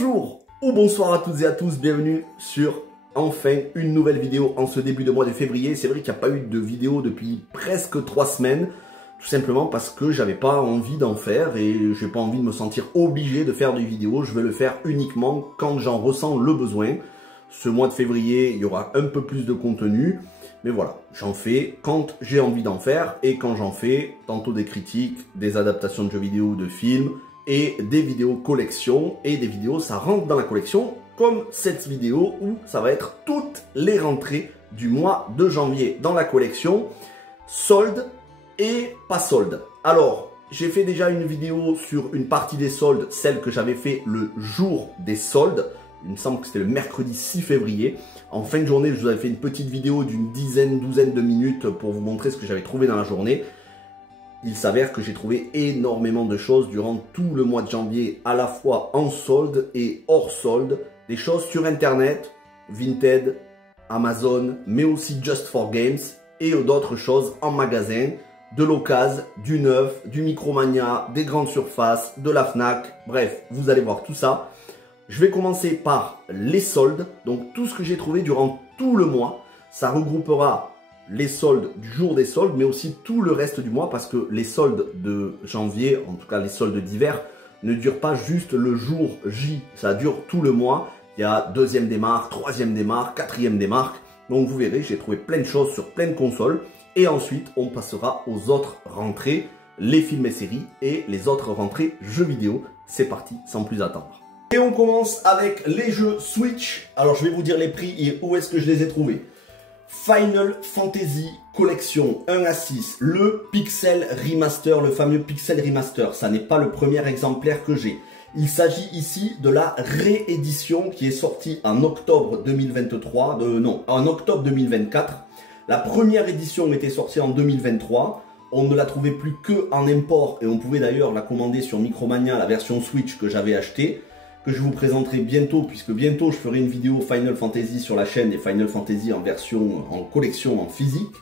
Bonjour ou bonsoir à toutes et à tous, bienvenue sur enfin une nouvelle vidéo en ce début de mois de février. C'est vrai qu'il n'y a pas eu de vidéo depuis presque 3 semaines, tout simplement parce que j'avais pas envie d'en faire et j'ai pas envie de me sentir obligé de faire des vidéos. Je vais le faire uniquement quand j'en ressens le besoin. Ce mois de février, il y aura un peu plus de contenu. Mais voilà, j'en fais quand j'ai envie d'en faire et quand j'en fais, tantôt des critiques, des adaptations de jeux vidéo ou de films et des vidéos collection. Et des vidéos, ça rentre dans la collection comme cette vidéo où ça va être toutes les rentrées du mois de janvier dans la collection, soldes et pas soldes. Alors, j'ai fait déjà une vidéo sur une partie des soldes, celle que j'avais fait le jour des soldes. Il me semble que c'était le mercredi 6 février. En fin de journée, je vous avais fait une petite vidéo d'une douzaine de minutes pour vous montrer ce que j'avais trouvé dans la journée. Il s'avère que j'ai trouvé énormément de choses durant tout le mois de janvier, à la fois en solde et hors solde. Des choses sur Internet, Vinted, Amazon, mais aussi Just for Games et d'autres choses en magasin, de l'occasion, du neuf, du Micromania, des grandes surfaces, de la Fnac. Bref, vous allez voir tout ça. Je vais commencer par les soldes, donc tout ce que j'ai trouvé durant tout le mois. Ça regroupera les soldes du jour des soldes, mais aussi tout le reste du mois, parce que les soldes de janvier, en tout cas les soldes d'hiver, ne durent pas juste le jour J, ça dure tout le mois. Il y a deuxième démarque, troisième démarque, quatrième démarque. Donc vous verrez, j'ai trouvé plein de choses sur plein de consoles. Et ensuite, on passera aux autres rentrées, les films et séries et les autres rentrées jeux vidéo. C'est parti, sans plus attendre. Et on commence avec les jeux Switch. Alors je vais vous dire les prix et où est-ce que je les ai trouvés. Final Fantasy Collection 1 à 6, le Pixel Remaster, le fameux Pixel Remaster. Ça n'est pas le premier exemplaire que j'ai. Il s'agit ici de la réédition qui est sortie en octobre 2023, en octobre 2024. La première édition était sortie en 2023. On ne la trouvait plus que en import et on pouvait d'ailleurs la commander sur Micromania, la version Switch que j'avais achetée, que je vous présenterai bientôt, puisque bientôt je ferai une vidéo Final Fantasy sur la chaîne, et Final Fantasy en version, en collection, en physique.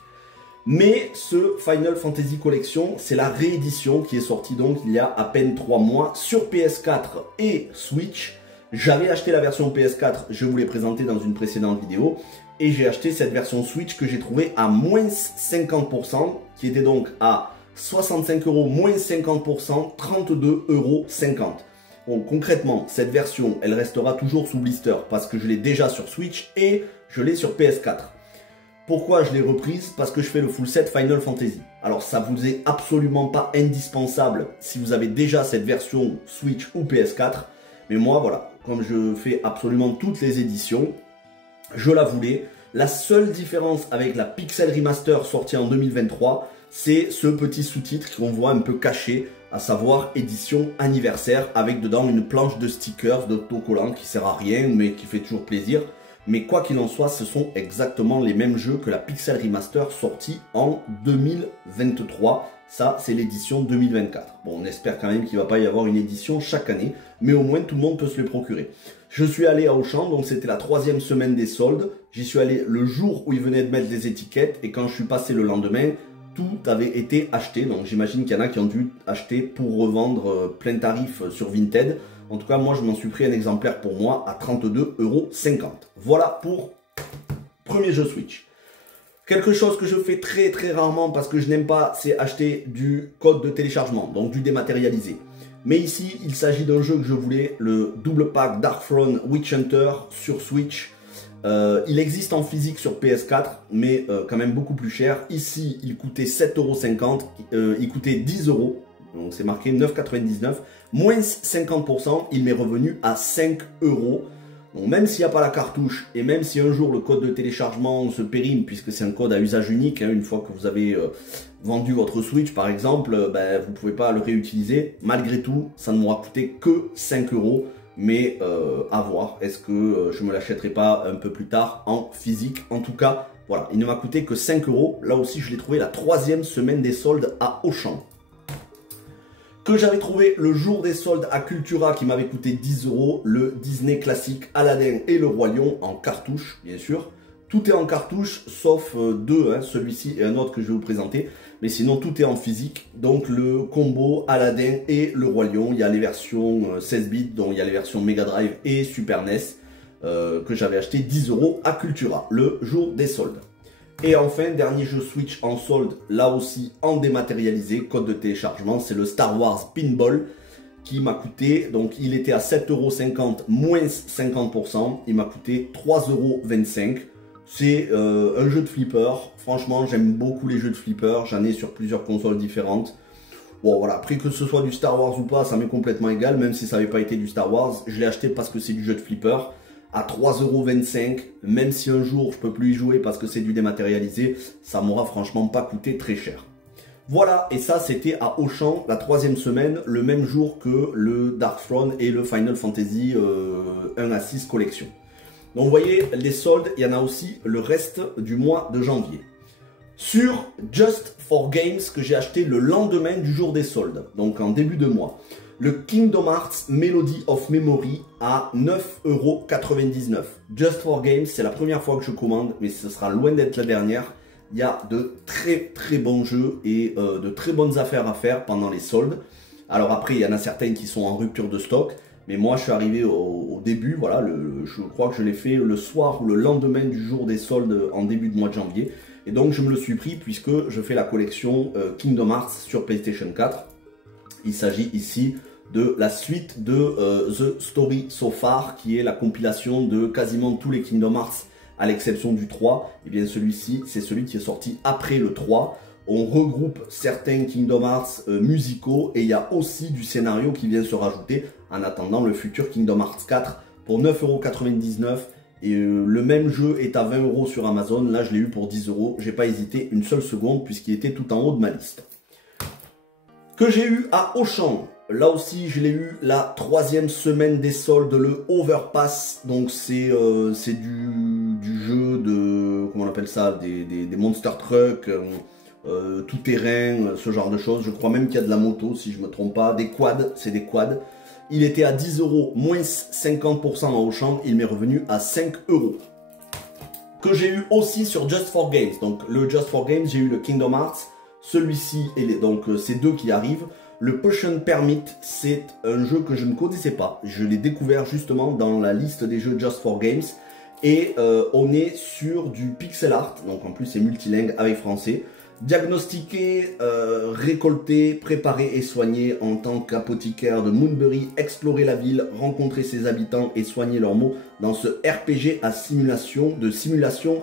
Mais ce Final Fantasy Collection, c'est la réédition qui est sortie donc il y a à peine 3 mois sur PS4 et Switch. J'avais acheté la version PS4, je vous l'ai présentée dans une précédente vidéo, et j'ai acheté cette version Switch que j'ai trouvée à moins 50%, qui était donc à 65 €, moins 50%, 32,50 €. Bon, concrètement, cette version, elle restera toujours sous blister parce que je l'ai déjà sur Switch et je l'ai sur PS4. Pourquoi je l'ai reprise? Parce que je fais le full set Final Fantasy. Alors ça vous est absolument pas indispensable si vous avez déjà cette version Switch ou PS4. Mais moi, voilà, comme je fais absolument toutes les éditions, je la voulais. La seule différence avec la Pixel Remaster sortie en 2023, c'est ce petit sous-titre qu'on voit un peu caché, à savoir édition anniversaire, avec dedans une planche de stickers, d'autocollants qui sert à rien, mais qui fait toujours plaisir. Mais quoi qu'il en soit, ce sont exactement les mêmes jeux que la Pixel Remaster sortie en 2023. Ça, c'est l'édition 2024. Bon, on espère quand même qu'il ne va pas y avoir une édition chaque année, mais au moins tout le monde peut se les procurer. Je suis allé à Auchan, donc c'était la 3e semaine des soldes. J'y suis allé le jour où ils venaient de mettre des étiquettes, et quand je suis passé le lendemain, tout avait été acheté. Donc j'imagine qu'il y en a qui ont dû acheter pour revendre plein tarif sur Vinted. En tout cas, moi, je m'en suis pris un exemplaire pour moi à 32,50 €. Voilà pour premier jeu Switch. Quelque chose que je fais très rarement parce que je n'aime pas, c'est acheter du code de téléchargement, donc du dématérialisé. Mais ici, il s'agit d'un jeu que je voulais, le double pack Darkthrone Witch Hunter sur Switch. Il existe en physique sur PS4, mais quand même beaucoup plus cher. Ici, il coûtait 7,50 €, il coûtait 10 €, donc c'est marqué 9,99 €, moins 50%, il m'est revenu à 5 €. Donc même s'il n'y a pas la cartouche, et même si un jour le code de téléchargement se périme, puisque c'est un code à usage unique, hein, une fois que vous avez vendu votre Switch par exemple, vous ne pouvez pas le réutiliser, malgré tout, ça ne m'aura coûté que 5 €. Mais à voir, est-ce que je me l'achèterai pas un peu plus tard en physique? En tout cas, voilà, il ne m'a coûté que 5 €. Là aussi, je l'ai trouvé la 3e semaine des soldes à Auchan. Que j'avais trouvé le jour des soldes à Cultura qui m'avait coûté 10 €, le Disney classique Aladdin et le Roi Lion en cartouche, bien sûr. Tout est en cartouche, sauf deux, hein, celui-ci et un autre que je vais vous présenter. Mais sinon, tout est en physique. Donc, le combo Aladdin et le Roi Lion. Il y a les versions 16 bits, dont il y a les versions Mega Drive et Super NES, que j'avais acheté 10 € à Cultura, le jour des soldes. Et enfin, dernier jeu Switch en solde, là aussi en dématérialisé, code de téléchargement, c'est le Star Wars Pinball, qui m'a coûté, donc il était à 7,50 € moins 50%, il m'a coûté 3,25 €. C'est un jeu de flipper. Franchement, j'aime beaucoup les jeux de flipper. J'en ai sur plusieurs consoles différentes. Bon, voilà. Après, que ce soit du Star Wars ou pas, ça m'est complètement égal. Même si ça n'avait pas été du Star Wars, je l'ai acheté parce que c'est du jeu de flipper. À 3,25 €. Même si un jour, je peux plus y jouer parce que c'est du dématérialisé, ça m'aura franchement pas coûté très cher. Voilà. Et ça, c'était à Auchan, la 3e semaine, le même jour que le Dark Throne et le Final Fantasy 1 à 6 collection. Donc vous voyez, les soldes, il y en a aussi le reste du mois de janvier. Sur Just for Games, que j'ai acheté le lendemain du jour des soldes, donc en début de mois. Le Kingdom Hearts Melody of Memory à 9,99 €. Just for Games, c'est la première fois que je commande, mais ce sera loin d'être la dernière. Il y a de très bons jeux et de très bonnes affaires à faire pendant les soldes. Alors après, il y en a certaines qui sont en rupture de stock. Mais moi, je suis arrivé au début, voilà, je crois que je l'ai fait le soir ou le lendemain du jour des soldes en début de mois de janvier. Et donc, je me le suis pris puisque je fais la collection Kingdom Hearts sur PlayStation 4. Il s'agit ici de la suite de The Story So Far, qui est la compilation de quasiment tous les Kingdom Hearts, à l'exception du 3. Et bien, celui-ci, c'est celui qui est sorti après le 3. On regroupe certains Kingdom Hearts musicaux et il y a aussi du scénario qui vient se rajouter en attendant le futur Kingdom Hearts 4 pour 9,99 € et le même jeu est à 20 € sur Amazon. Là, je l'ai eu pour 10 €. J'ai pas hésité une seule seconde puisqu'il était tout en haut de ma liste. Que j'ai eu à Auchan. Là aussi, je l'ai eu la 3e semaine des soldes, le Overpass. Donc, c'est du jeu de, comment on appelle ça, des Monster Truck. Tout terrain, ce genre de choses. Je crois même qu'il y a de la moto, si je ne me trompe pas. Des quads, c'est des quads. Il était à 10 € moins 50% en Auchan. Il m'est revenu à 5 €. Que j'ai eu aussi sur Just for Games. Donc le Just for Games, j'ai eu le Kingdom Hearts. Celui-ci, donc c'est deux qui arrivent. Le Potion Permit, c'est un jeu que je ne connaissais pas. Je l'ai découvert justement dans la liste des jeux Just for Games. Et on est sur du pixel art. Donc en plus, c'est multilingue avec français. Diagnostiquer, récolter, préparer et soigner en tant qu'apothicaire de Moonbury, explorer la ville, rencontrer ses habitants et soigner leurs maux dans ce RPG à simulation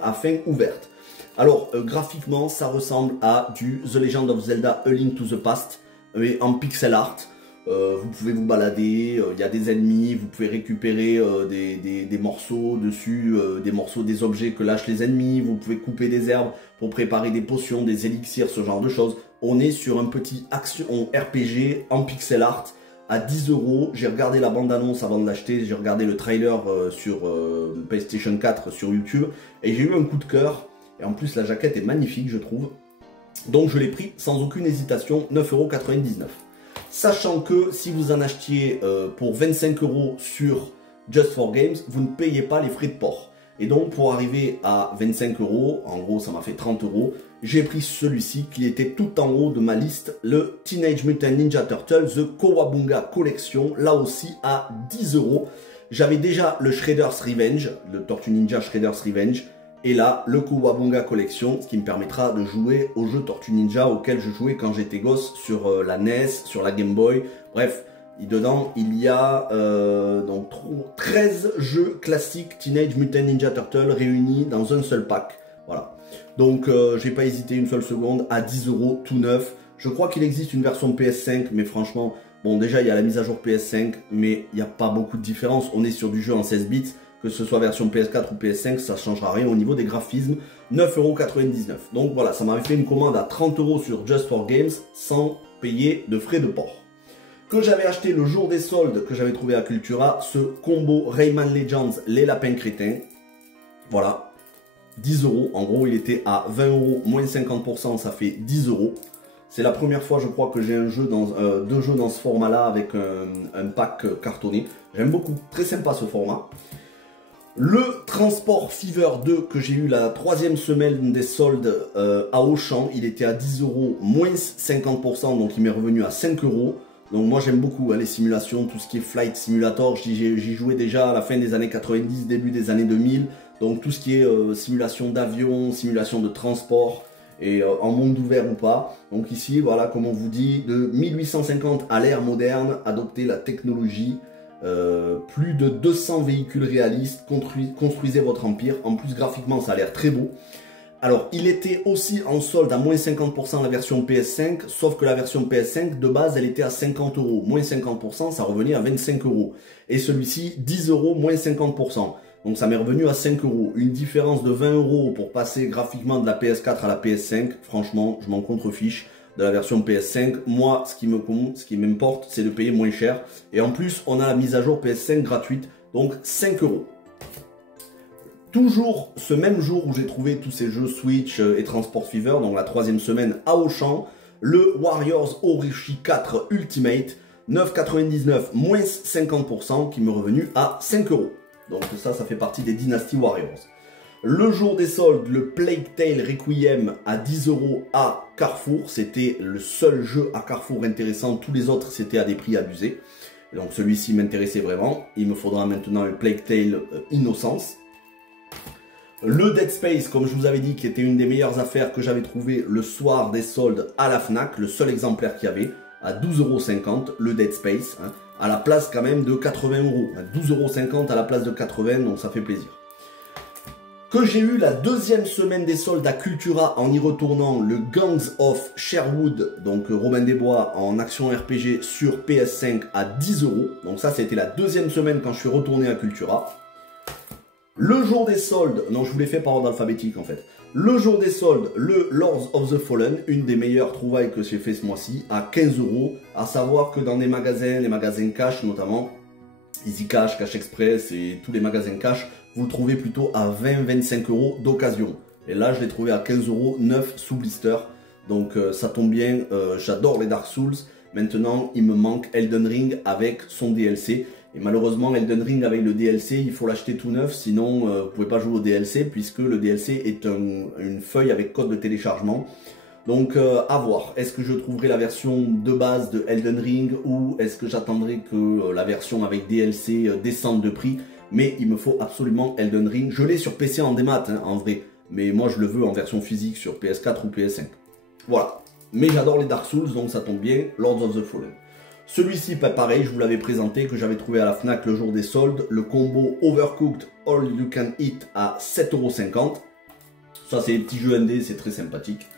à fin ouverte. Alors, graphiquement, ça ressemble à du The Legend of Zelda A Link to the Past, mais en pixel art. Vous pouvez vous balader, il y a des ennemis, vous pouvez récupérer des morceaux dessus, des morceaux des objets que lâchent les ennemis, vous pouvez couper des herbes pour préparer des potions, des élixirs, ce genre de choses. On est sur un petit action RPG en pixel art à 10 €. J'ai regardé la bande-annonce avant de l'acheter, j'ai regardé le trailer sur PlayStation 4 sur YouTube et j'ai eu un coup de cœur. Et en plus, la jaquette est magnifique, je trouve. Donc je l'ai pris sans aucune hésitation, 9,99 €. Sachant que si vous en achetiez pour 25 € sur Just for Games, vous ne payez pas les frais de port. Et donc pour arriver à 25 €, en gros ça m'a fait 30 €, j'ai pris celui-ci qui était tout en haut de ma liste, le Teenage Mutant Ninja Turtles The Kowabunga Collection, là aussi à 10 €. J'avais déjà le Shredder's Revenge, le Tortue Ninja Shredder's Revenge, et là, le Kowabunga Collection, ce qui me permettra de jouer aux jeux Tortue Ninja auxquels je jouais quand j'étais gosse sur la NES, sur la Game Boy. Bref, dedans, il y a donc 13 jeux classiques Teenage Mutant Ninja Turtles réunis dans un seul pack. Voilà. Donc, j'ai pas hésité une seule seconde, à 10 € tout neuf. Je crois qu'il existe une version PS5, mais franchement, bon, déjà, il y a la mise à jour PS5, mais il n'y a pas beaucoup de différence. On est sur du jeu en 16 bits. Que ce soit version PS4 ou PS5, ça ne changera rien au niveau des graphismes. 9,99 €. Donc voilà, ça m'avait fait une commande à 30 € sur Just for Games sans payer de frais de port. Que j'avais acheté le jour des soldes, que j'avais trouvé à Cultura, ce combo Rayman Legends, les lapins crétins. Voilà, 10 €. En gros, il était à 20 € moins 50%, ça fait 10 €. C'est la première fois, je crois, que j'ai un jeu deux jeux dans ce format-là avec un pack cartonné. J'aime beaucoup, très sympa ce format. Le Transport Fever 2 que j'ai eu la 3e semaine des soldes à Auchan, il était à 10 euros moins 50%, donc il m'est revenu à 5 euros. Donc moi j'aime beaucoup les simulations, tout ce qui est Flight Simulator, j'y jouais déjà à la fin des années 90, début des années 2000. Donc tout ce qui est simulation d'avion, simulation de transport, et en monde ouvert ou pas. Donc ici, voilà, comme on vous dit, de 1850 à l'ère moderne, adoptez la technologie. Plus de 200 véhicules réalistes, construisez votre empire. En plus, graphiquement, ça a l'air très beau. Alors, il était aussi en solde à moins 50% la version PS5, sauf que la version PS5, de base, elle était à 50 euros. Moins 50%, ça revenait à 25 euros. Et celui-ci, 10 euros, moins 50%. Donc ça m'est revenu à 5 euros. Une différence de 20 euros pour passer graphiquement de la PS4 à la PS5. Franchement, je m'en contrefiche de la version PS5. Moi, ce qui m'importe, c'est de payer moins cher. Et en plus, on a la mise à jour PS5 gratuite. Donc 5 euros. Toujours ce même jour où j'ai trouvé tous ces jeux Switch et Transport Fever, donc la 3e semaine à Auchan, le Warriors Orochi 4 Ultimate, 9,99 moins 50% qui m'est revenu à 5 euros. Donc ça fait partie des Dynasty Warriors. Le jour des soldes, le Plague Tale Requiem à 10 euros à Carrefour. C'était le seul jeu à Carrefour intéressant. Tous les autres, c'était à des prix abusés. Donc celui-ci m'intéressait vraiment. Il me faudra maintenant le Plague Tale Innocence. Le Dead Space, comme je vous avais dit, qui était une des meilleures affaires que j'avais trouvé le soir des soldes à la Fnac. Le seul exemplaire qu'il y avait, à 12,50 €, le Dead Space. À la place quand même de 80 euros. 12,50 € à la place de 80, donc ça fait plaisir. Que j'ai eu la 2e semaine des soldes à Cultura en y retournant, le Gangs of Sherwood, donc Robin des Bois en action RPG sur PS5 à 10 euros. Donc ça, c'était la 2e semaine quand je suis retourné à Cultura. Le jour des soldes, non, je vous l'ai fait par ordre alphabétique en fait. Le jour des soldes, le Lords of the Fallen, une des meilleures trouvailles que j'ai fait ce mois-ci, à 15 euros. À savoir que dans les magasins cash notamment, Easy Cash, Cash Express et tous les magasins cash, vous le trouvez plutôt à 20-25 euros d'occasion. Et là, je l'ai trouvé à 15 euros, 9 sous blister. Donc ça tombe bien, j'adore les Dark Souls. Maintenant, il me manque Elden Ring avec son DLC. Et malheureusement, Elden Ring avec le DLC, il faut l'acheter tout neuf, sinon vous ne pouvez pas jouer au DLC, puisque le DLC est une feuille avec code de téléchargement. Donc à voir, est-ce que je trouverai la version de base de Elden Ring, ou est-ce que j'attendrai que la version avec DLC descende de prix? Mais il me faut absolument Elden Ring. Je l'ai sur PC en démat, en vrai, mais moi je le veux en version physique sur PS4 ou PS5. Voilà, mais j'adore les Dark Souls, donc ça tombe bien, Lords of the Fallen. Celui-ci, pareil, je vous l'avais présenté, que j'avais trouvé à la Fnac le jour des soldes. Le combo Overcooked All You Can Eat à 7,50 €. Ça, c'est des petits jeux indés, c'est très sympathique.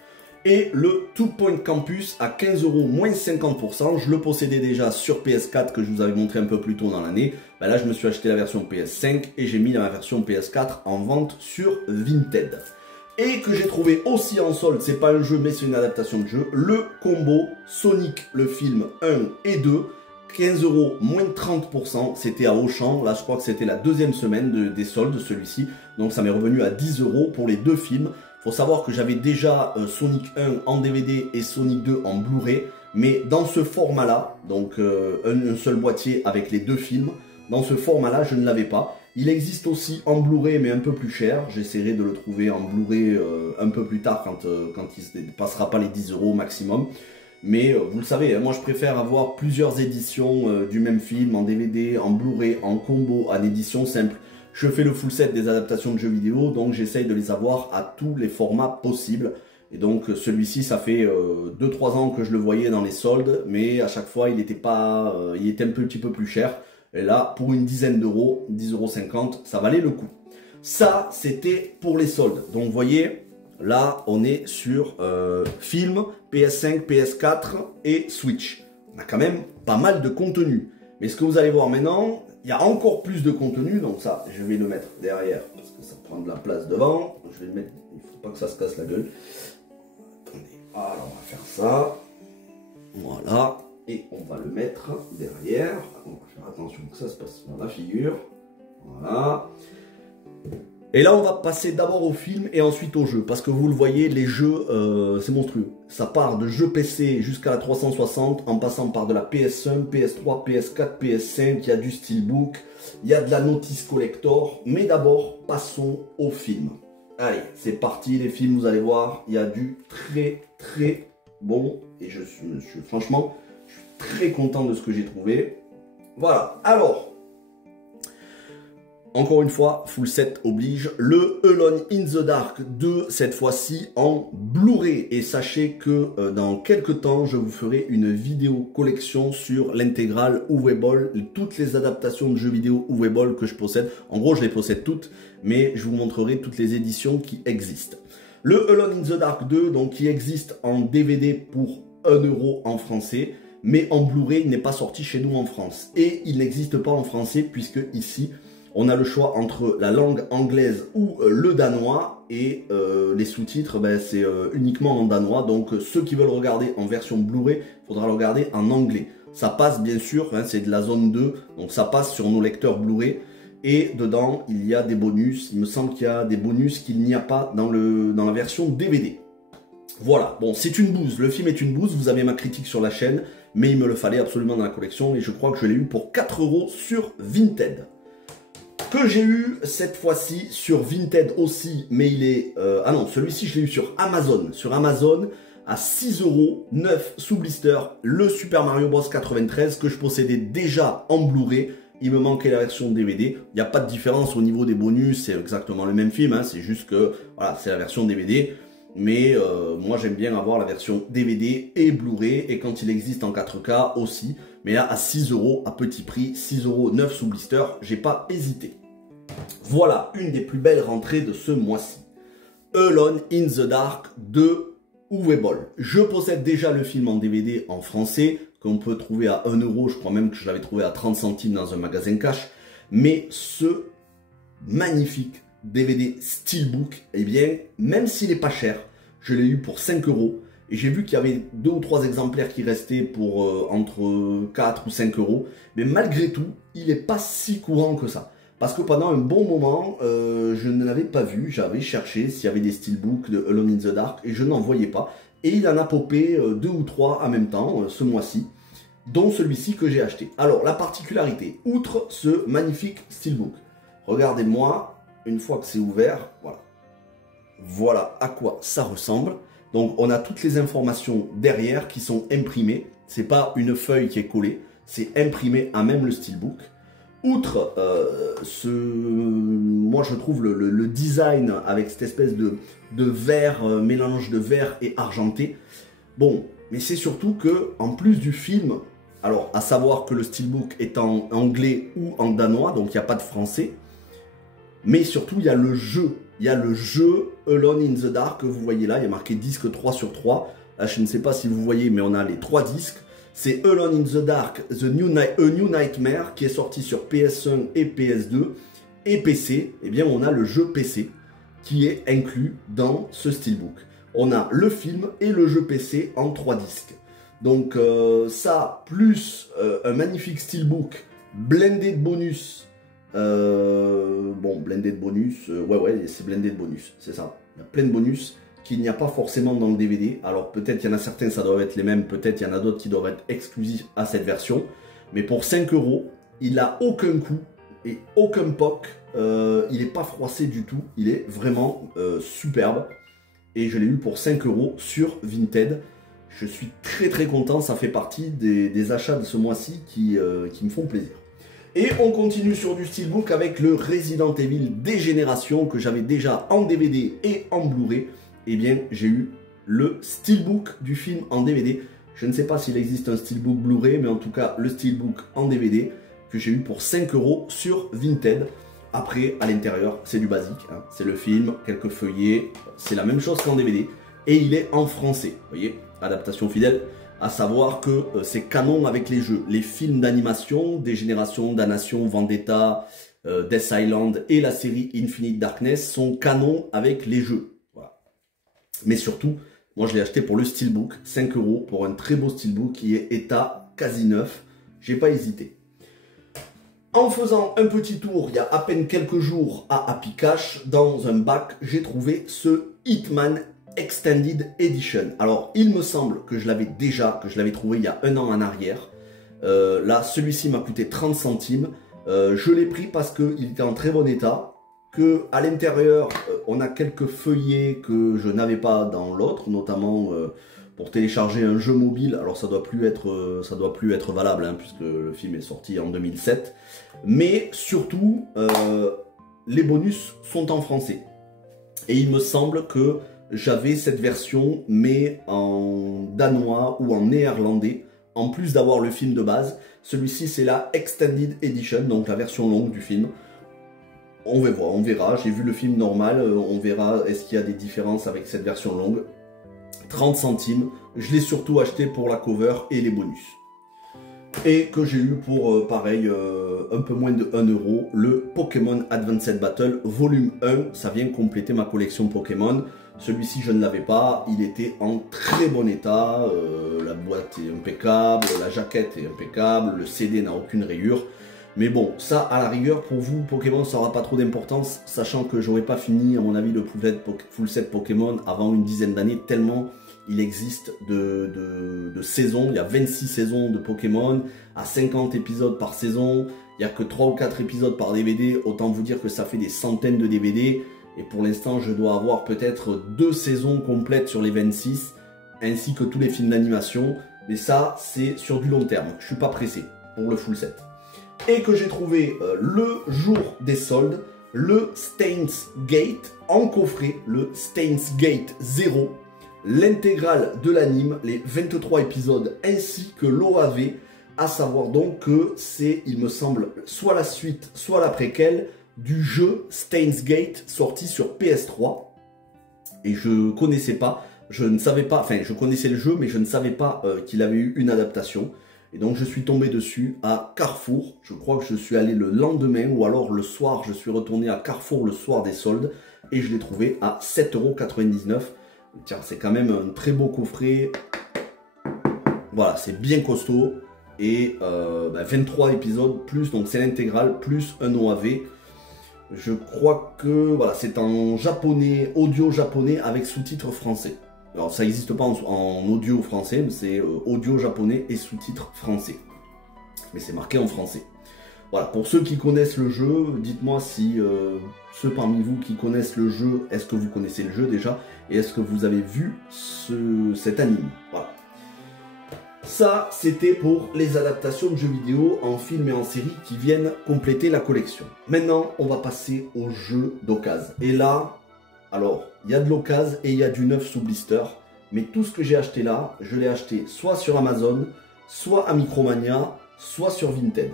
Et le Two Point Campus à 15 euros moins 50%. Je le possédais déjà sur PS4 que je vous avais montré un peu plus tôt dans l'année. Ben là, je me suis acheté la version PS5 et j'ai mis la version PS4 en vente sur Vinted. Et que j'ai trouvé aussi en solde, c'est pas un jeu mais c'est une adaptation de jeu, le combo Sonic le film 1 et 2, 15 euros moins 30%, c'était à Auchan, là je crois que c'était la 2e semaine des soldes celui-ci, donc ça m'est revenu à 10 euros pour les deux films. Faut savoir que j'avais déjà Sonic 1 en DVD et Sonic 2 en Blu-ray, mais dans ce format-là, donc un seul boîtier avec les deux films, dans ce format-là je ne l'avais pas. Il existe aussi en Blu-ray mais un peu plus cher. J'essaierai de le trouver en Blu-ray un peu plus tard quand il ne passera pas les 10 € maximum. Mais vous le savez, moi je préfère avoir plusieurs éditions du même film en DVD, en Blu-ray, en combo, en édition simple. Je fais le full set des adaptations de jeux vidéo, donc j'essaye de les avoir à tous les formats possibles. Et donc celui-ci, ça fait 2-3 ans que je le voyais dans les soldes, mais à chaque fois il était un petit peu plus cher. Et là, pour une dizaine d'euros, 10,50 €, ça valait le coup. Ça, c'était pour les soldes. Donc, vous voyez, là, on est sur film, PS5, PS4 et Switch. On a quand même pas mal de contenu. Mais ce que vous allez voir maintenant, il y a encore plus de contenu. Donc ça, je vais le mettre derrière parce que ça prend de la place devant. Je vais le mettre, il ne faut pas que ça se casse la gueule. Attendez, alors on va faire ça. Voilà. Et on va le mettre derrière. On va faire attention que ça se passe dans la figure. Voilà. Et là, on va passer d'abord au film et ensuite au jeu. Parce que vous le voyez, les jeux, c'est monstrueux. Ça part de jeux PC jusqu'à la 360, en passant par de la PS1, PS3, PS4, PS5. Il y a du Steelbook, il y a de la Notice Collector. Mais d'abord, passons au film. Allez, c'est parti les films, vous allez voir. Il y a du très très bon. Et franchement, je suis très content de ce que j'ai trouvé. Voilà, alors... Encore une fois, full set oblige, le Alone in the Dark 2, cette fois-ci en Blu-ray. Et sachez que dans quelques temps, je vous ferai une vidéo collection sur l'intégrale Uwe toutes les adaptations de jeux vidéo Uwe que je possède. En gros, je les possède toutes, mais je vous montrerai toutes les éditions qui existent. Le Alone in the Dark 2, donc qui existe en DVD pour 1 € en français, mais en Blu-ray, il n'est pas sorti chez nous en France. Et il n'existe pas en français, puisque ici... on a le choix entre la langue anglaise ou le danois et les sous-titres, ben, c'est uniquement en danois. Donc ceux qui veulent regarder en version Blu-ray, il faudra le regarder en anglais. Ça passe bien sûr, hein, c'est de la zone 2, donc ça passe sur nos lecteurs Blu-ray. Et dedans, il y a des bonus. Il me semble qu'il y a des bonus qu'il n'y a pas dans la version DVD. Voilà, bon, c'est une bouse. Le film est une bouse. Vous avez ma critique sur la chaîne, mais il me le fallait absolument dans la collection. Et je crois que je l'ai eu pour 4 € sur Vinted. Que j'ai eu cette fois-ci sur Vinted aussi, mais il est... ah non, celui-ci je l'ai eu sur Amazon. Sur Amazon, à 6 €, 9 sous blister, le Super Mario Bros 93 que je possédais déjà en Blu-ray. Il me manquait la version DVD. Il n'y a pas de différence au niveau des bonus, c'est exactement le même film. Hein, c'est juste que, voilà, c'est la version DVD. Mais moi j'aime bien avoir la version DVD et Blu-ray. Et quand il existe en 4K aussi. Mais là, à 6 € à petit prix, 6 €, 9 sous blister, j'ai pas hésité. Voilà une des plus belles rentrées de ce mois-ci. Alone in the Dark de Uwe Boll. Je possède déjà le film en DVD en français, qu'on peut trouver à 1 €, je crois même que je l'avais trouvé à 30 centimes dans un magasin cash. Mais ce magnifique DVD Steelbook, eh bien, même s'il n'est pas cher, je l'ai eu pour 5 €. Et j'ai vu qu'il y avait 2 ou 3 exemplaires qui restaient pour entre 4 ou 5 €. Mais malgré tout, il n'est pas si courant que ça. Parce que pendant un bon moment, je ne l'avais pas vu. J'avais cherché s'il y avait des steelbooks de Alone in the Dark et je n'en voyais pas. Et il en a popé 2 ou 3 en même temps ce mois-ci, dont celui-ci que j'ai acheté. Alors, la particularité, outre ce magnifique steelbook, regardez-moi, une fois que c'est ouvert, voilà. Voilà à quoi ça ressemble. Donc on a toutes les informations derrière qui sont imprimées. C'est pas une feuille qui est collée, c'est imprimé à même le steelbook. Outre moi je trouve le design avec cette espèce de vert, mélange de vert et argenté. Bon, mais c'est surtout que en plus du film, alors à savoir que le steelbook est en anglais ou en danois, donc il n'y a pas de français. Mais surtout, il y a le jeu. Il y a le jeu Alone in the Dark que vous voyez là. Il y a marqué disque 3 sur 3. Là, je ne sais pas si vous voyez, mais on a les 3 disques. C'est Alone in the Dark, A New Nightmare, qui est sorti sur PS1 et PS2 et PC. Eh bien, on a le jeu PC qui est inclus dans ce steelbook. On a le film et le jeu PC en 3 disques. Donc, ça, plus un magnifique steelbook blindé de bonus. Bon, blended bonus, ouais, c'est blended bonus, c'est ça. Il y a plein de bonus qu'il n'y a pas forcément dans le DVD. Alors peut-être il y en a certains, ça doit être les mêmes, peut-être il y en a d'autres qui doivent être exclusifs à cette version. Mais pour 5 €, il n'a aucun coup et aucun POC. Il n'est pas froissé du tout, il est vraiment superbe. Et je l'ai eu pour 5 € sur Vinted. Je suis très très content, ça fait partie des achats de ce mois-ci qui me font plaisir. Et on continue sur du steelbook avec le Resident Evil Dégénération que j'avais déjà en DVD et en Blu-ray. Eh bien, j'ai eu le steelbook du film en DVD. Je ne sais pas s'il existe un steelbook Blu-ray, mais en tout cas, le steelbook en DVD que j'ai eu pour 5 € sur Vinted. Après, à l'intérieur, c'est du basique. Hein. C'est le film, quelques feuillets. C'est la même chose qu'en DVD. Et il est en français. Vous voyez, adaptation fidèle. À savoir que c'est canon avec les jeux. Les films d'animation, Dégénération, Damnation, Vendetta, Death Island et la série Infinite Darkness sont canons avec les jeux. Voilà. Mais surtout, moi je l'ai acheté pour le steelbook, 5 € pour un très beau steelbook qui est état quasi neuf. J'ai pas hésité. En faisant un petit tour, il y a à peine quelques jours à Happy Cash, dans un bac, j'ai trouvé ce Hitman Extended Edition. Alors, il me semble que je l'avais trouvé il y a un an en arrière. Là, celui-ci m'a coûté 30 centimes. Je l'ai pris parce qu'il était en très bon état. Que à l'intérieur, on a quelques feuillets que je n'avais pas dans l'autre, notamment pour télécharger un jeu mobile. Alors ça doit plus être valable, hein, puisque le film est sorti en 2007. Mais surtout, les bonus sont en français. Et il me semble que j'avais cette version, mais en danois ou en néerlandais, en plus d'avoir le film de base. Celui-ci, c'est la Extended Edition, donc la version longue du film. On verra. J'ai vu le film normal, on verra est-ce qu'il y a des différences avec cette version longue. 30 centimes, je l'ai surtout acheté pour la cover et les bonus. Et que j'ai eu pour, pareil, un peu moins de 1 euro, le Pokémon Advanced Battle Volume 1. Ça vient compléter ma collection Pokémon. Celui-ci, je ne l'avais pas, il était en très bon état. La boîte est impeccable, la jaquette est impeccable, le CD n'a aucune rayure. Mais bon, ça, à la rigueur, pour vous, Pokémon, ça n'aura pas trop d'importance, sachant que j'aurais pas fini, à mon avis, le full set Pokémon avant une dizaine d'années, tellement il existe de saisons. Il y a 26 saisons de Pokémon, à 50 épisodes par saison. Il n'y a que 3 ou 4 épisodes par DVD. Autant vous dire que ça fait des centaines de DVD. Et pour l'instant, je dois avoir peut-être 2 saisons complètes sur les 26, ainsi que tous les films d'animation. Mais ça, c'est sur du long terme. Je suis pas pressé pour le full set. Et que j'ai trouvé le jour des soldes, le Steins Gate en coffret, le Steins Gate 0, l'intégrale de l'anime, les 23 épisodes ainsi que l'OAV, à savoir donc que c'est, il me semble, soit la suite, soit la préquelle du jeu Steins Gate sorti sur PS3. Et je connaissais pas, je ne savais pas, enfin je connaissais le jeu mais je ne savais pas qu'il avait eu une adaptation. Et donc je suis tombé dessus à Carrefour, je crois que je suis allé le lendemain ou alors le soir, je suis retourné à Carrefour le soir des soldes et je l'ai trouvé à 7,99 €. Tiens, c'est quand même un très beau coffret, voilà, c'est bien costaud et 23 épisodes plus, donc c'est l'intégrale plus un OAV. Je crois que voilà, c'est en japonais, audio japonais avec sous-titres français. Alors ça n'existe pas en audio français, mais c'est audio japonais et sous-titres français. Mais c'est marqué en français. Voilà, pour ceux qui connaissent le jeu, dites-moi si ceux parmi vous qui connaissent le jeu, est-ce que vous connaissez le jeu déjà? Et est-ce que vous avez vu cet anime? Voilà. Ça, c'était pour les adaptations de jeux vidéo en film et en série qui viennent compléter la collection. Maintenant, on va passer aux jeux d'occasion. Et là... alors, il y a de l'occasion et il y a du neuf sous blister, mais tout ce que j'ai acheté là, je l'ai acheté soit sur Amazon, soit à Micromania, soit sur Vinted.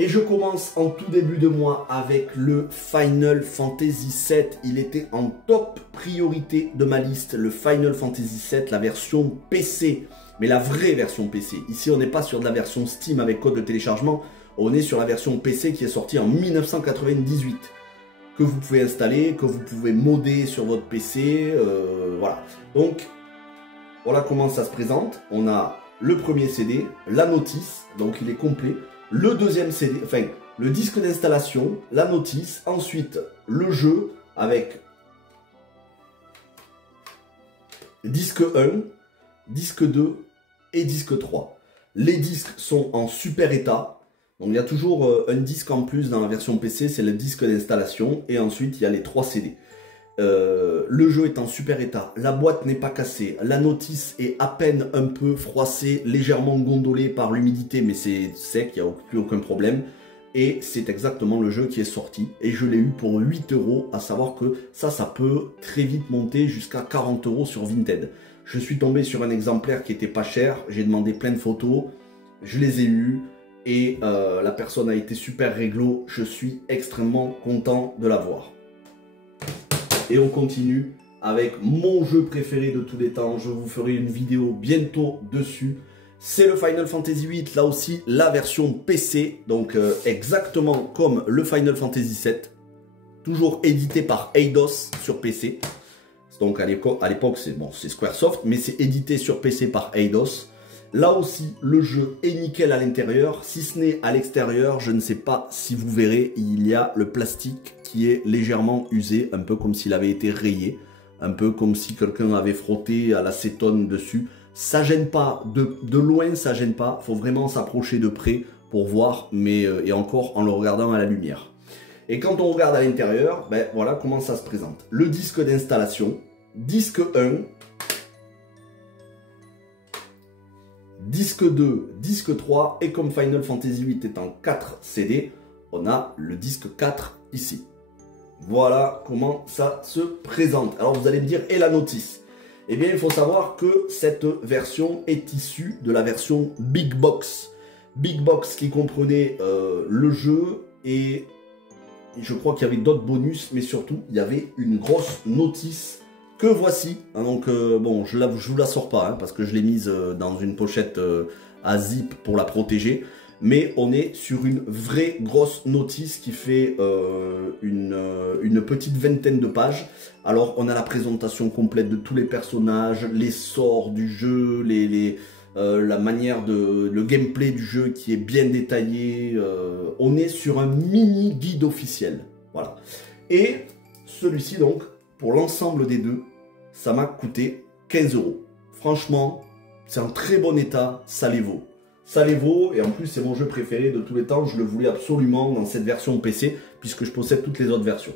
Et je commence en tout début de mois avec le Final Fantasy VII. Il était en top priorité de ma liste, le Final Fantasy VII, la version PC, mais la vraie version PC. Ici, on n'est pas sur de la version Steam avec code de téléchargement, on est sur la version PC qui est sortie en 1998. Que vous pouvez installer, que vous pouvez modder sur votre PC, voilà. Donc, voilà comment ça se présente. On a le premier CD, la notice, donc il est complet. Le deuxième CD, enfin, le disque d'installation, la notice. Ensuite, le jeu avec disque 1, disque 2 et disque 3. Les disques sont en super état. Donc il y a toujours un disque en plus dans la version PC, c'est le disque d'installation. Et ensuite il y a les 3 CD. Le jeu est en super état, la boîte n'est pas cassée, la notice est à peine un peu froissée, légèrement gondolée par l'humidité, mais c'est sec, il n'y a plus aucun problème. Et c'est exactement le jeu qui est sorti. Et je l'ai eu pour 8 €, à savoir que ça peut très vite monter jusqu'à 40 € sur Vinted. Je suis tombé sur un exemplaire qui était pas cher, j'ai demandé plein de photos, je les ai eues. Et la personne a été super réglo, je suis extrêmement content de l'avoir. Et on continue avec mon jeu préféré de tous les temps, je vous ferai une vidéo bientôt dessus. C'est le Final Fantasy VIII, là aussi la version PC, donc exactement comme le Final Fantasy VII. Toujours édité par Eidos sur PC. Donc à l'époque c'est bon, c'est Squaresoft, mais c'est édité sur PC par Eidos. Là aussi, le jeu est nickel à l'intérieur, si ce n'est à l'extérieur, je ne sais pas si vous verrez, il y a le plastique qui est légèrement usé, un peu comme s'il avait été rayé, un peu comme si quelqu'un avait frotté à l'acétone dessus. Ça gêne pas, de loin ça gêne pas, faut vraiment s'approcher de près pour voir, mais et encore en le regardant à la lumière. Et quand on regarde à l'intérieur, ben voilà comment ça se présente. Le disque d'installation, disque 1, disque 2, disque 3, et comme Final Fantasy VIII est en 4 CD, on a le disque 4 ici. Voilà comment ça se présente. Alors vous allez me dire, et la notice? Eh bien, il faut savoir que cette version est issue de la version Big Box. Big Box qui comprenait le jeu et je crois qu'il y avait d'autres bonus, mais surtout, il y avait une grosse notice que voici. Donc, bon, je vous la sors pas, hein, parce que je l'ai mise dans une pochette à zip pour la protéger. Mais on est sur une vraie grosse notice qui fait une petite vingtaine de pages. Alors, on a la présentation complète de tous les personnages, les sorts du jeu, la manière le gameplay du jeu qui est bien détaillé. On est sur un mini guide officiel. Voilà. Et celui-ci, donc, pour l'ensemble des deux, ça m'a coûté 15 €. Franchement, c'est en très bon état, ça les vaut. Ça les vaut, et en plus c'est mon jeu préféré de tous les temps, je le voulais absolument dans cette version PC, puisque je possède toutes les autres versions.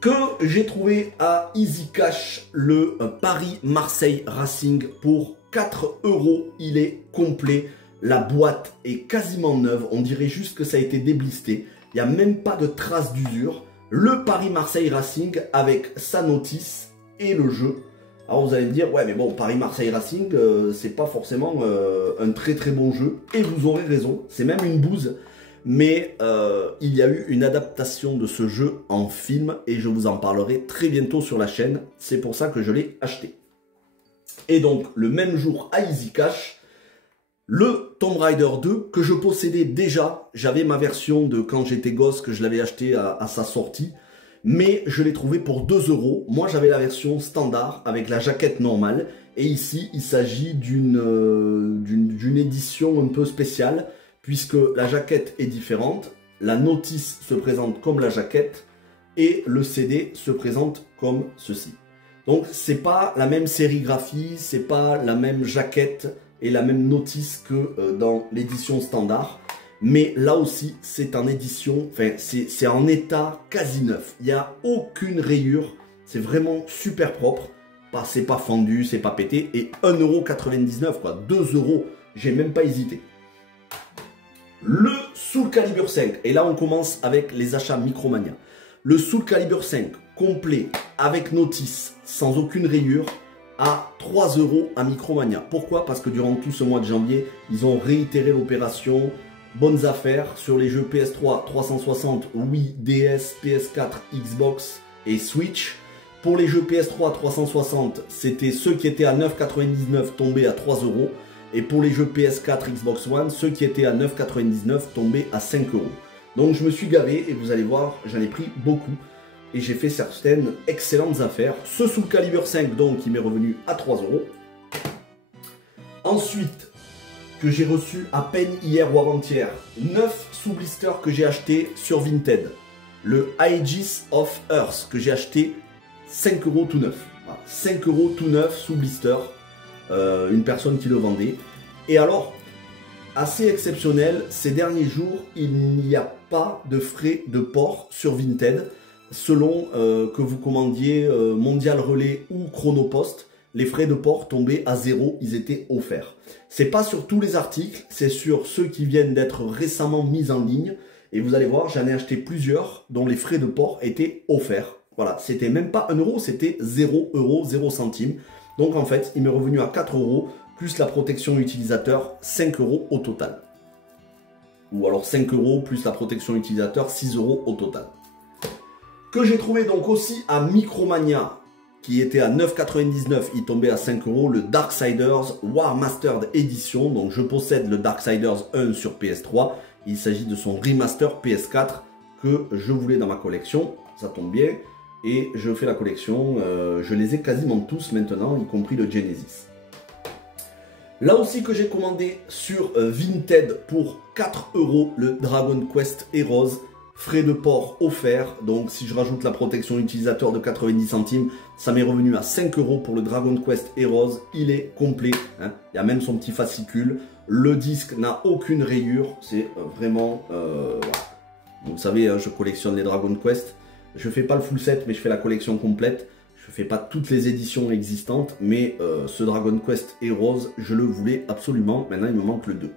Que j'ai trouvé à Easy Cash le Paris-Marseille Racing pour 4 €, il est complet, la boîte est quasiment neuve, on dirait juste que ça a été déblisté, il n'y a même pas de traces d'usure. Le Paris-Marseille Racing avec sa notice et le jeu. Alors vous allez me dire, ouais mais bon, Paris-Marseille Racing, c'est pas forcément un très très bon jeu. Et vous aurez raison, c'est même une bouse. Mais il y a eu une adaptation de ce jeu en film et je vous en parlerai très bientôt sur la chaîne. C'est pour ça que je l'ai acheté. Et donc, le même jour à Easy Cash, le Tomb Raider 2 que je possédais déjà. J'avais ma version de quand j'étais gosse que je l'avais acheté à sa sortie. Mais je l'ai trouvé pour 2 €. Moi, j'avais la version standard avec la jaquette normale. Et ici, il s'agit d'une édition un peu spéciale, puisque la jaquette est différente. La notice se présente comme la jaquette et le CD se présente comme ceci. Donc, c'est pas la même sérigraphie, c'est pas la même jaquette et la même notice que dans l'édition standard. Mais là aussi, c'est en édition, enfin, c'est en état quasi neuf. Il n'y a aucune rayure. C'est vraiment super propre. C'est pas fendu, c'est pas pété. Et 1,99 €, quoi. 2 €. J'ai même pas hésité. Le Soul Calibur 5. Et là, on commence avec les achats Micromania. Le Soul Calibur 5, complet, avec notice, sans aucune rayure, à 3 € à Micromania. Pourquoi? Parce que durant tout ce mois de janvier, ils ont réitéré l'opération. Bonnes affaires sur les jeux PS3, 360, Wii, DS, PS4, Xbox et Switch. Pour les jeux PS3, 360, c'était ceux qui étaient à 9,99 tombés à 3 €. Et pour les jeux PS4, Xbox One, ceux qui étaient à 9,99 tombés à 5 €. Donc je me suis gavé et vous allez voir, j'en ai pris beaucoup. Et j'ai fait certaines excellentes affaires. Ce Soul Calibur 5, donc, il m'est revenu à 3 €. Ensuite, que j'ai reçu à peine hier ou avant-hier, 9 sous-blisters que j'ai acheté sur Vinted. Le Aegis of Earth que j'ai acheté 5 € tout neuf. Voilà, 5 € tout neuf sous blister. Une personne qui le vendait. Et alors, assez exceptionnel, ces derniers jours, il n'y a pas de frais de port sur Vinted. Selon que vous commandiez Mondial Relais ou Chronopost, les frais de port tombaient à 0, ils étaient offerts. C'est pas sur tous les articles, c'est sur ceux qui viennent d'être récemment mis en ligne. Et vous allez voir, j'en ai acheté plusieurs dont les frais de port étaient offerts. Voilà, c'était même pas 1 €, c'était 0 €, 0 centimes. Donc en fait, il m'est revenu à 4 € plus la protection utilisateur, 5 € au total. Ou alors 5 € plus la protection utilisateur, 6 € au total. Que j'ai trouvé donc aussi à Micromania, qui était à 9,99, il tombait à 5 €, le Darksiders War Mastered Edition. Donc je possède le Darksiders 1 sur PS3. Il s'agit de son remaster PS4 que je voulais dans ma collection. Ça tombe bien. Et je fais la collection. Je les ai quasiment tous maintenant, y compris le Genesis. Là aussi que j'ai commandé sur Vinted pour 4 € le Dragon Quest Heroes. Frais de port offerts, donc si je rajoute la protection utilisateur de 90 centimes, ça m'est revenu à 5 € pour le Dragon Quest Heroes. Il est complet, hein. Il y a même son petit fascicule. Le disque n'a aucune rayure, c'est vraiment... voilà. Vous savez, hein, je collectionne les Dragon Quest. Je fais pas le full set, mais je fais la collection complète. Je fais pas toutes les éditions existantes, mais ce Dragon Quest Heroes, je le voulais absolument. Maintenant, il me manque le 2.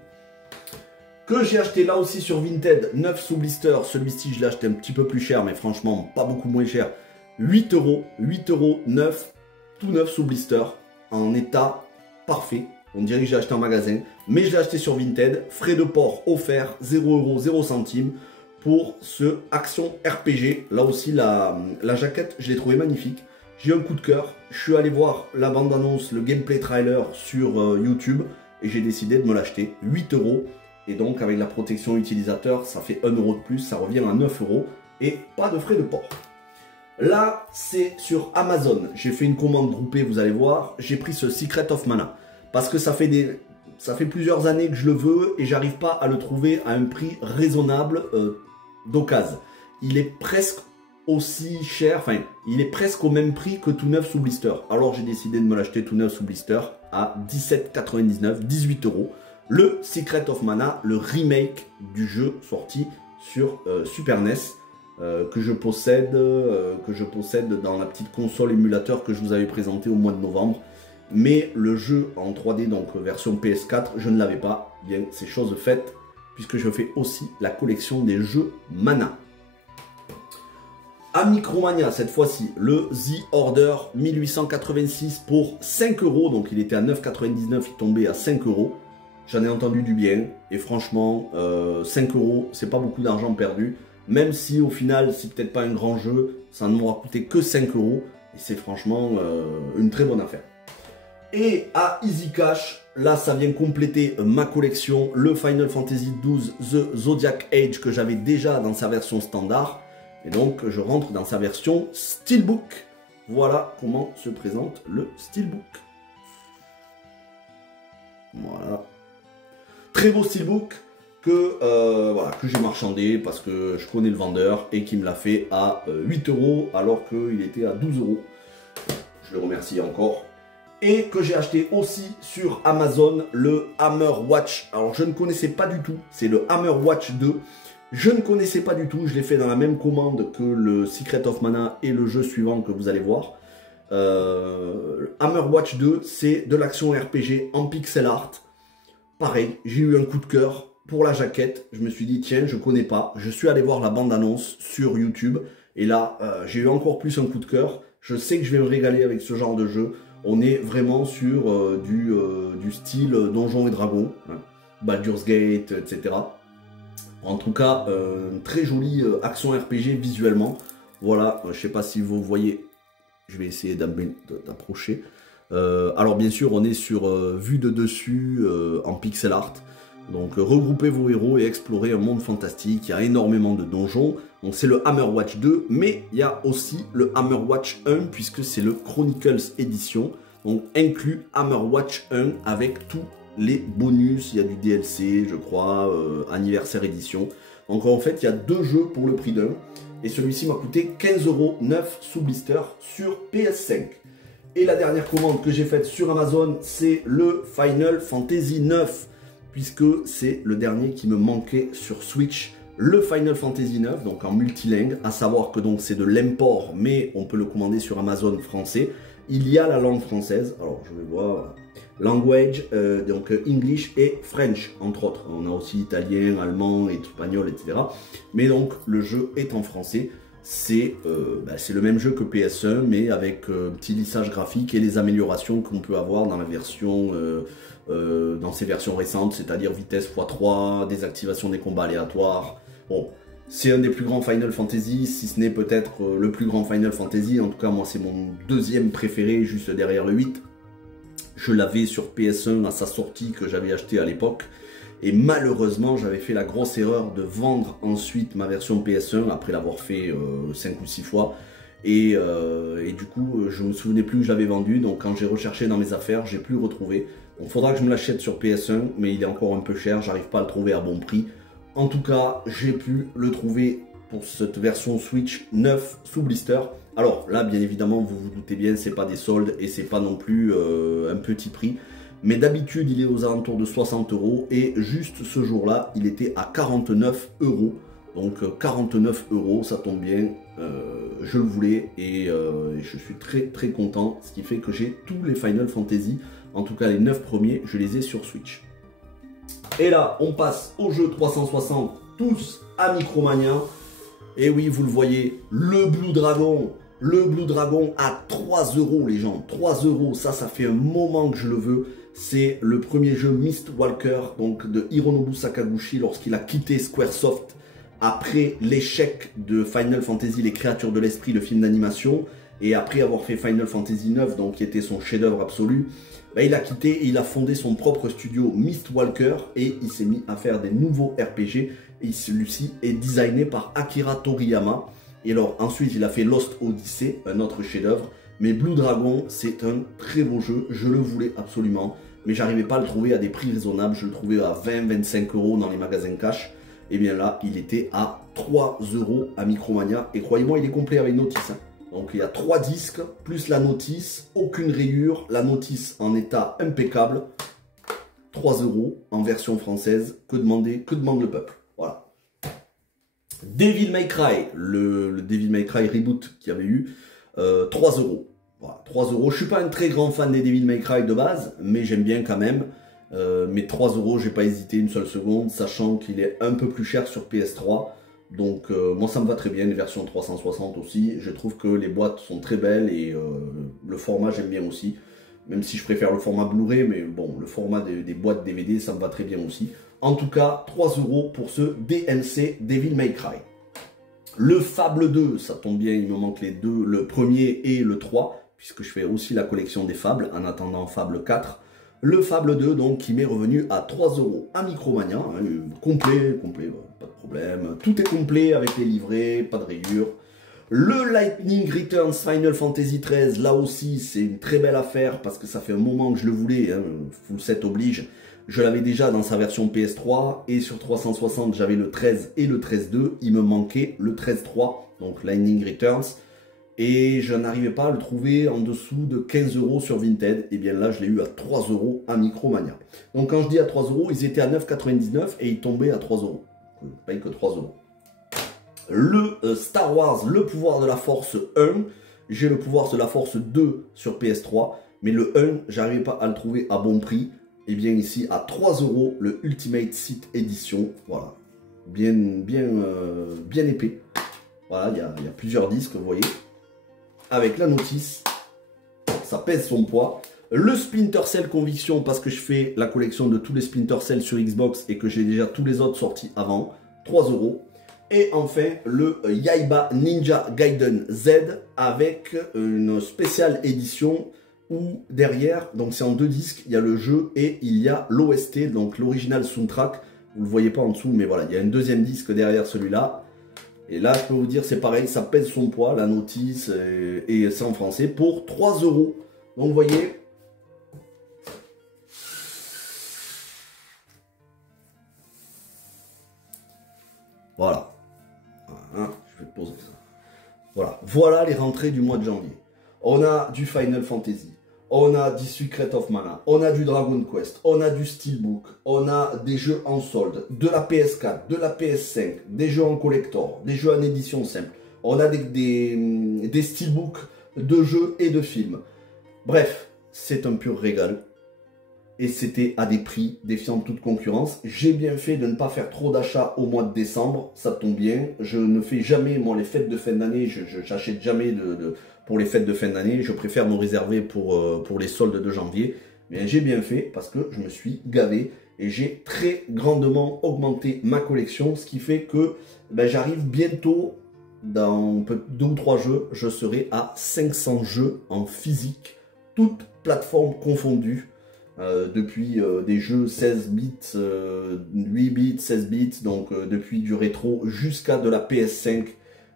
Que j'ai acheté là aussi sur Vinted, 9 sous blister. Celui-ci, je l'ai acheté un petit peu plus cher, mais franchement, pas beaucoup moins cher. 8 €, 8 € neuf, tout neuf sous blister, en état parfait. On dirait que j'ai acheté en magasin, mais je l'ai acheté sur Vinted. Frais de port offerts, 0 €, 0 centimes pour ce Action RPG. Là aussi, la jaquette, je l'ai trouvé magnifique. J'ai eu un coup de cœur. Je suis allé voir la bande-annonce, le gameplay trailer sur YouTube et j'ai décidé de me l'acheter. 8 €. Et donc, avec la protection utilisateur, ça fait 1 € de plus, ça revient à 9 € et pas de frais de port. Là, c'est sur Amazon. J'ai fait une commande groupée, vous allez voir. J'ai pris ce Secret of Mana parce que ça fait plusieurs années que je le veux et j'arrive pas à le trouver à un prix raisonnable d'occasion. Il est presque aussi cher, enfin, il est presque au même prix que tout neuf sous blister. Alors, j'ai décidé de me l'acheter tout neuf sous blister à 17,99 €, 18 €. Le Secret of Mana, le remake du jeu sorti sur Super NES que je possède dans la petite console émulateur que je vous avais présenté au mois de novembre. Mais le jeu en 3D, donc version PS4, je ne l'avais pas. Bien, c'est chose faite puisque je fais aussi la collection des jeux Mana. À Micromania, cette fois-ci, le The Order 1886 pour 5 €. Donc il était à 9,99 €, il tombait à 5 €. J'en ai entendu du bien et franchement, 5 €, c'est pas beaucoup d'argent perdu. Même si au final, c'est peut-être pas un grand jeu, ça ne m'aura coûté que 5 € et c'est franchement une très bonne affaire. Et à Easy Cash, là ça vient compléter ma collection, le Final Fantasy XII The Zodiac Age que j'avais déjà dans sa version standard. Et donc je rentre dans sa version Steelbook. Voilà comment se présente le Steelbook. Voilà. Très beau steelbook que j'ai marchandé parce que je connais le vendeur et qui me l'a fait à 8 € alors qu'il était à 12 €. Je le remercie encore. Et que j'ai acheté aussi sur Amazon le Hammer Watch. Alors je ne connaissais pas du tout, c'est le Hammer Watch 2. Je ne connaissais pas du tout, je l'ai fait dans la même commande que le Secret of Mana et le jeu suivant que vous allez voir. Hammer Watch 2, c'est de l'action RPG en pixel art. Pareil, j'ai eu un coup de cœur pour la jaquette. Je me suis dit, tiens, je connais pas. Je suis allé voir la bande-annonce sur YouTube. Et là, j'ai eu encore plus un coup de cœur. Je sais que je vais me régaler avec ce genre de jeu. On est vraiment sur du style Donjons et Dragons, hein, Baldur's Gate, etc. En tout cas, très jolie action RPG visuellement. Voilà, je sais pas si vous voyez. Je vais essayer d'approcher. Alors bien sûr on est sur vue de dessus en pixel art, donc regroupez vos héros et explorez un monde fantastique. Il y a énormément de donjons, donc c'est le Hammer Watch 2, mais il y a aussi le Hammer Watch 1 puisque c'est le Chronicles Edition, donc inclut Hammer Watch 1 avec tous les bonus. Il y a du DLC je crois, anniversaire édition, donc en fait il y a deux jeux pour le prix d'un et celui-ci m'a coûté 15 € neuf sous blister sur PS5. Et la dernière commande que j'ai faite sur Amazon, c'est le Final Fantasy 9, puisque c'est le dernier qui me manquait sur Switch. Le Final Fantasy 9, donc en multilingue, à savoir que donc c'est de l'import, mais on peut le commander sur Amazon français. Il y a la langue française, alors je vais voir, language, donc English et French, entre autres. On a aussi italien, allemand, espagnol, etc. Mais donc le jeu est en français. C'est le même jeu que PS1, mais avec petit lissage graphique et les améliorations qu'on peut avoir dans la version, dans ces versions récentes, c'est-à-dire vitesse x3, désactivation des combats aléatoires. Bon, c'est un des plus grands Final Fantasy, si ce n'est peut-être le plus grand Final Fantasy. En tout cas, moi, c'est mon deuxième préféré, juste derrière le 8. Je l'avais sur PS1 à sa sortie que j'avais acheté à l'époque. Et malheureusement, j'avais fait la grosse erreur de vendre ensuite ma version PS1 après l'avoir fait 5 ou 6 fois. Et du coup, je me souvenais plus que je l'avais vendu. Donc quand j'ai recherché dans mes affaires, j'ai plus retrouvé. Donc faudra que je me l'achète sur PS1, mais il est encore un peu cher. J'arrive pas à le trouver à bon prix. En tout cas, j'ai pu le trouver pour cette version Switch 9 sous blister. Alors là, bien évidemment, vous vous doutez bien, c'est pas des soldes et c'est pas non plus un petit prix. Mais d'habitude, il est aux alentours de 60 € et juste ce jour-là, il était à 49 €. Donc 49 €, ça tombe bien, je le voulais et je suis très content. Ce qui fait que j'ai tous les Final Fantasy, en tout cas les 9 premiers, je les ai sur Switch. Et là, on passe au jeu 360, tous à Micromania. Et oui, vous le voyez, le Blue Dragon à 3 € les gens, 3 €, ça fait un moment que je le veux. C'est le premier jeu Mistwalker, donc de Hironobu Sakaguchi lorsqu'il a quitté Squaresoft après l'échec de Final Fantasy, les créatures de l'esprit, le film d'animation, et après avoir fait Final Fantasy 9, donc qui était son chef-d'œuvre absolu, ben, il a quitté et il a fondé son propre studio Mistwalker et il s'est mis à faire des nouveaux RPG. Et celui-ci est designé par Akira Toriyama. Et alors ensuite il a fait Lost Odyssey, un autre chef-d'œuvre. Mais Blue Dragon, c'est un très beau jeu, je le voulais absolument. Mais j'arrivais pas à le trouver à des prix raisonnables, je le trouvais à 20-25 € dans les magasins cash. Et bien là, il était à 3 € à Micromania. Et croyez-moi, il est complet avec notice. Donc il y a 3 disques, plus la notice, aucune rayure, la notice en état impeccable. 3 € en version française, que demande le peuple. Voilà. Devil May Cry, le Devil May Cry reboot qu'il y avait eu, 3 €. Voilà, 3 €. Je suis pas un très grand fan des Devil May Cry de base, mais j'aime bien quand même. Mais 3 €, j'ai pas hésité une seule seconde, sachant qu'il est un peu plus cher sur PS3. Donc moi ça me va très bien, les versions 360 aussi. Je trouve que les boîtes sont très belles et le format j'aime bien aussi. Même si je préfère le format Blu-ray, mais bon, le format des boîtes DVD, ça me va très bien aussi. En tout cas, 3 € pour ce DLC Devil May Cry. Le Fable 2, ça tombe bien, il me manque les deux, le premier et le 3, puisque je fais aussi la collection des Fables, en attendant Fable 4. Le Fable 2, donc, qui m'est revenu à 3 € à Micromania, hein, complet, pas de problème. Tout est complet avec les livrets, pas de rayures. Le Lightning Returns Final Fantasy XIII, là aussi, c'est une très belle affaire parce que ça fait un moment que je le voulais, hein, full set oblige. Je l'avais déjà dans sa version PS3 et sur 360, j'avais le 13 et le 13.2. Il me manquait le 13.3, donc Lightning Returns. Et je n'arrivais pas à le trouver en dessous de 15 € sur Vinted. Et bien là, je l'ai eu à 3 € à Micromania. Donc quand je dis à 3 €, ils étaient à 9,99 € et ils tombaient à 3 €. Je ne paye que 3 €. Le Star Wars, le pouvoir de la Force 1. J'ai le pouvoir de la Force 2 sur PS3. Mais le 1, j'arrivais pas à le trouver à bon prix. Et bien ici, à 3 €, le Ultimate Sith Edition. Voilà. Bien épais. Voilà, il y a plusieurs disques, vous voyez. Avec la notice, ça pèse son poids. Le Splinter Cell Conviction, parce que je fais la collection de tous les Splinter Cell sur Xbox et que j'ai déjà tous les autres sortis avant, 3 €. Et enfin, le Yaiba Ninja Gaiden Z avec une spéciale édition où derrière, donc c'est en 2 disques, il y a le jeu et il y a l'OST, donc l'original soundtrack. Vous le voyez pas en dessous, mais voilà, il y a un deuxième disque derrière celui-là. Et là, je peux vous dire, c'est pareil, ça pèse son poids, la notice, et c'est en français, pour 3 €. Donc, vous voyez, voilà. Voilà, je vais poser ça. Voilà, voilà les rentrées du mois de janvier. On a du Final Fantasy, on a du Secret of Mana, on a du Dragon Quest, on a du Steelbook, on a des jeux en solde, de la PS4, de la PS5, des jeux en collector, des jeux en édition simple, on a des Steelbooks de jeux et de films. Bref, c'est un pur régal. Et c'était à des prix défiant toute concurrence. J'ai bien fait de ne pas faire trop d'achats au mois de décembre, ça tombe bien. Je ne fais jamais, moi, les fêtes de fin d'année, je n'achète jamais pour les fêtes de fin d'année. Je préfère me réserver pour les soldes de janvier. Mais j'ai bien fait parce que je me suis gavé et j'ai très grandement augmenté ma collection. Ce qui fait que ben, j'arrive bientôt, dans 2 ou 3 jeux, je serai à 500 jeux en physique, toutes plateformes confondues. Depuis des jeux 16 bits, 8 bits, 16 bits, donc depuis du rétro jusqu'à de la PS5,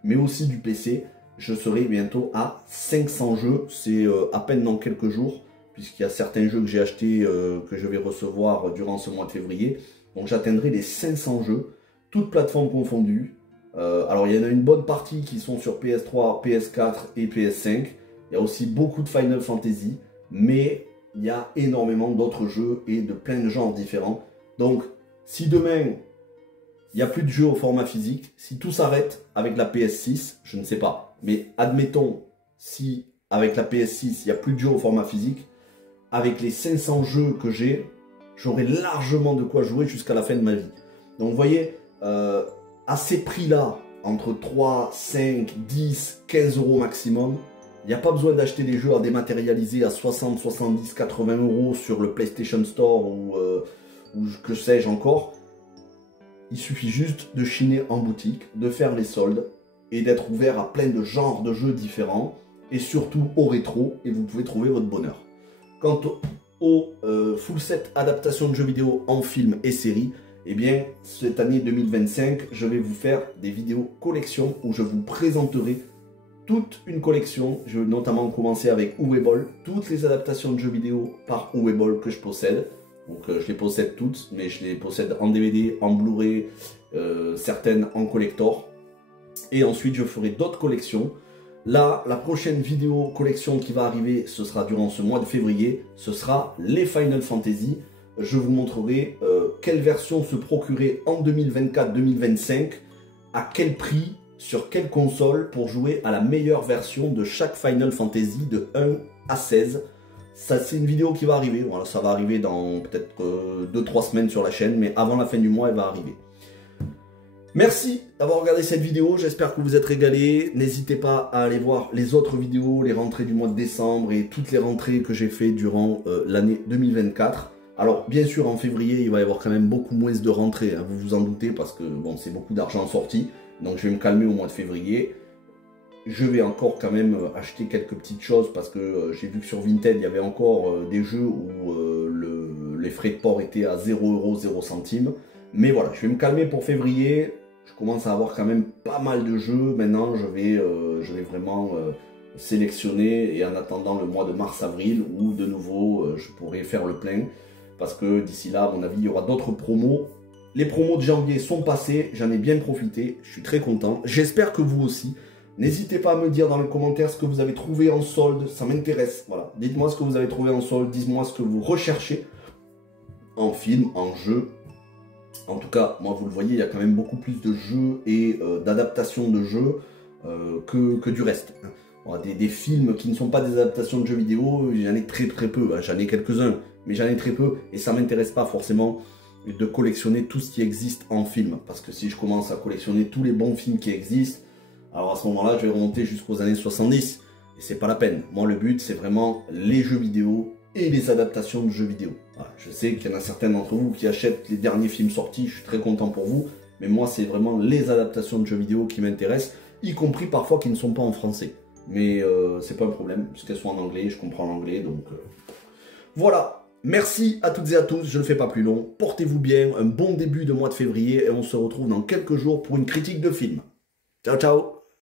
mais aussi du PC. je serai bientôt à 500 jeux. C'est à peine dans quelques jours, puisqu'il y a certains jeux que j'ai achetés que je vais recevoir durant ce mois de février. Donc j'atteindrai les 500 jeux, toutes plateformes confondues. Alors il y en a une bonne partie qui sont sur PS3, PS4 et PS5. Il y a aussi beaucoup de Final Fantasy, mais il y a énormément d'autres jeux et de plein de genres différents. Donc si demain il n'y a plus de jeux au format physique, si tout s'arrête avec la PS6, je ne sais pas. Mais admettons, si avec la PS6, il n'y a plus de jeux au format physique, avec les 500 jeux que j'ai, j'aurai largement de quoi jouer jusqu'à la fin de ma vie. Donc vous voyez, à ces prix-là, entre 3, 5, 10, 15 euros maximum, il n'y a pas besoin d'acheter des jeux à dématérialiser à 60, 70, 80 euros sur le PlayStation Store ou que sais-je encore. Il suffit juste de chiner en boutique, de faire les soldes et d'être ouvert à plein de genres de jeux différents et surtout au rétro, et vous pouvez trouver votre bonheur. Quant au full set adaptation de jeux vidéo en film et série, eh bien cette année 2025, je vais vous faire des vidéos collection où je vous présenterai toute une collection. Je vais notamment commencer avec Uwe toutes les adaptations de jeux vidéo par Uwe que je possède. Donc je les possède toutes, mais je les possède en DVD, en Blu-ray, certaines en collector. Et ensuite je ferai d'autres collections. Là, la prochaine vidéo collection qui va arriver, ce sera durant ce mois de février, ce sera les Final Fantasy. Je vous montrerai quelle version se procurer en 2024-2025, à quel prix, sur quelle console, pour jouer à la meilleure version de chaque Final Fantasy de 1 à 16. Ça, c'est une vidéo qui va arriver. Voilà, ça va arriver dans peut-être 2-3 semaines sur la chaîne, mais avant la fin du mois, elle va arriver. Merci d'avoir regardé cette vidéo, j'espère que vous êtes régalés. N'hésitez pas à aller voir les autres vidéos, les rentrées du mois de décembre et toutes les rentrées que j'ai fait durant l'année 2024. Alors bien sûr en février il va y avoir quand même beaucoup moins de rentrées, hein, vous vous en doutez, parce que bon, c'est beaucoup d'argent sorti. Donc je vais me calmer au mois de février. Je vais encore quand même acheter quelques petites choses parce que j'ai vu que sur Vinted il y avait encore des jeux où les frais de port étaient à 0 €, 0 centimes. Mais voilà, je vais me calmer pour février. Je commence à avoir quand même pas mal de jeux. Maintenant, je vais vraiment sélectionner, et en attendant le mois de mars-avril où de nouveau je pourrai faire le plein. Parce que d'ici là, à mon avis, il y aura d'autres promos. Les promos de janvier sont passés, j'en ai bien profité, je suis très content. J'espère que vous aussi. N'hésitez pas à me dire dans les commentaires ce que vous avez trouvé en solde, ça m'intéresse. Voilà, dites-moi ce que vous avez trouvé en solde, dites-moi ce que vous recherchez en film, en jeu. En tout cas, moi vous le voyez, il y a quand même beaucoup plus de jeux et d'adaptations de jeux que du reste. Voilà, des films qui ne sont pas des adaptations de jeux vidéo, j'en ai très peu, hein. J'en ai quelques-uns, mais j'en ai très peu, et ça ne m'intéresse pas forcément de collectionner tout ce qui existe en film. Parce que si je commence à collectionner tous les bons films qui existent, alors à ce moment-là, je vais remonter jusqu'aux années 70, et c'est pas la peine. Moi, le but, c'est vraiment les jeux vidéo et les adaptations de jeux vidéo. Voilà, je sais qu'il y en a certains d'entre vous qui achètent les derniers films sortis, je suis très content pour vous, mais moi, c'est vraiment les adaptations de jeux vidéo qui m'intéressent, y compris parfois qui ne sont pas en français. Mais c'est pas un problème, puisqu'elles sont en anglais, je comprends l'anglais, donc voilà. Merci à toutes et à tous, je ne fais pas plus long. Portez-vous bien, un bon début de mois de février, et on se retrouve dans quelques jours pour une critique de film. Ciao, ciao!